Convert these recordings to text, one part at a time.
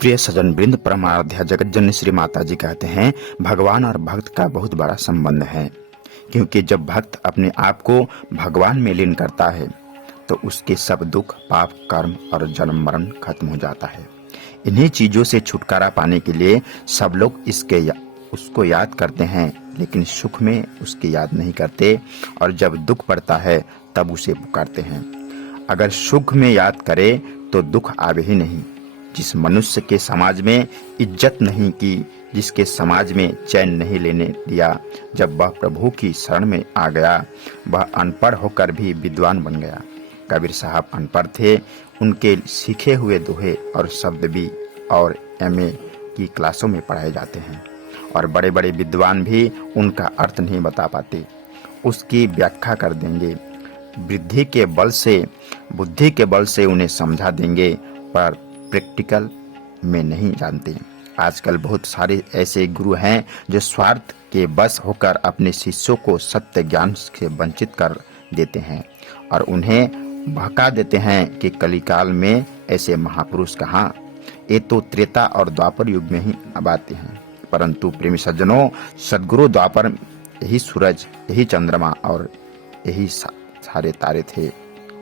प्रिय सज्जन वृंद, परमाराध्या जगत जननी श्री माता जी कहते हैं, भगवान और भक्त का बहुत बड़ा संबंध है, क्योंकि जब भक्त अपने आप को भगवान में लीन करता है तो उसके सब दुख, पाप, कर्म और जन्म मरण खत्म हो जाता है। इन्हीं चीजों से छुटकारा पाने के लिए सब लोग उसको याद करते हैं, लेकिन सुख में उसकी याद नहीं करते और जब दुख पड़ता है तब उसे पुकारते हैं। अगर सुख में याद करे तो दुख आवे ही नहीं। जिस मनुष्य के समाज में इज्जत नहीं की, जिसके समाज में चैन नहीं लेने दिया, जब वह प्रभु की शरण में आ गया, वह अनपढ़ होकर भी विद्वान बन गया। कबीर साहब अनपढ़ थे, उनके सीखे हुए दोहे और शब्द भी और एमए की क्लासों में पढ़ाए जाते हैं और बड़े बड़े विद्वान भी उनका अर्थ नहीं बता पाते, उसकी व्याख्या कर देंगे। बुद्धि के बल से उन्हें समझा देंगे, पर प्रैक्टिकल में नहीं जानते। आजकल बहुत सारे ऐसे गुरु हैं जो स्वार्थ के बस होकर अपने शिष्यों को सत्य ज्ञान से वंचित कर देते हैं और उन्हें बहका देते हैं कि कलिकाल में ऐसे महापुरुष कहाँ, ये तो त्रेता और द्वापर युग में ही अब आते हैं। परंतु प्रेमी सज्जनों, सदगुरु द्वापर यही सूरज, यही चंद्रमा और यही सारे तारे थे।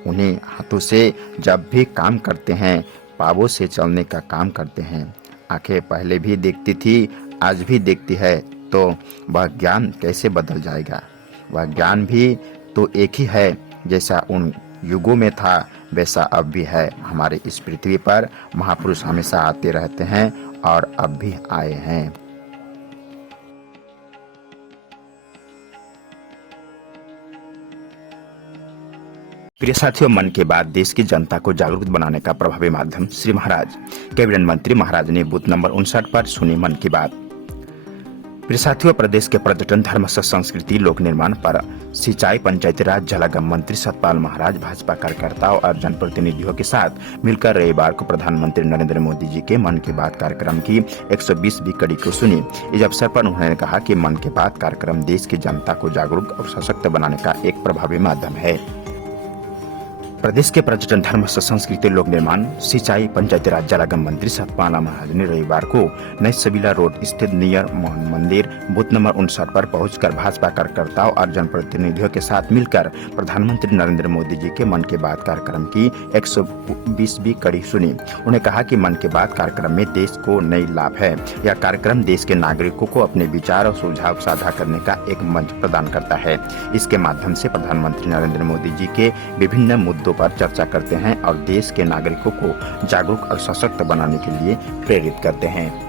उन्हें हाथों से जब भी काम करते हैं, पावों से चलने का काम करते हैं। आंखें पहले भी देखती थी, आज भी देखती है, तो वह ज्ञान कैसे बदल जाएगा? वह ज्ञान भी तो एक ही है, जैसा उन युगों में था वैसा अब भी है। हमारे इस पृथ्वी पर महापुरुष हमेशा आते रहते हैं और अब भी आए हैं। प्रिय साथियों, मन की बात देश की जनता को जागरूक बनाने का प्रभावी माध्यम श्री महाराज कैबिनेट मंत्री महाराज ने बूथ नंबर 59 पर सुनी मन की बात। प्रिय साथियों, प्रदेश के पर्यटन, धर्म, संस्कृति, लोक निर्माण पर सिंचाई, पंचायती राज, जलागम मंत्री सतपाल महाराज भाजपा कार्यकर्ताओं और जनप्रतिनिधियों के साथ मिलकर रविवार को प्रधानमंत्री नरेंद्र मोदी जी के मन की बात कार्यक्रम की 120वीं कड़ी को सुनी। इस अवसर पर उन्होंने कहा कि मन की बात कार्यक्रम देश की जनता को जागरूक और सशक्त बनाने का एक प्रभावी माध्यम है। प्रदेश के पर्यटन, धर्म, संस्कृति, लोक निर्माण, सिंचाई, पंचायती राज, जलागम मंत्री सतपाल महाराज ने रविवार को नई सबीला रोड स्थित नियर मोहन मंदिर बूथ नंबर 59 पर पहुंचकर भाजपा कार्यकर्ताओं और जनप्रतिनिधियों के साथ मिलकर प्रधानमंत्री नरेंद्र मोदी जी के मन की बात कार्यक्रम की 120वीं कड़ी सुनी। उन्होंने कहा कि मन की बात कार्यक्रम में देश को नई लाभ है। यह कार्यक्रम देश के नागरिकों को अपने विचार और सुझाव साझा करने का एक मंच प्रदान करता है। इसके माध्यम से प्रधानमंत्री नरेंद्र मोदी जी के विभिन्न मुद्दों पर चर्चा करते हैं और देश के नागरिकों को जागरूक और सशक्त बनाने के लिए प्रेरित करते हैं।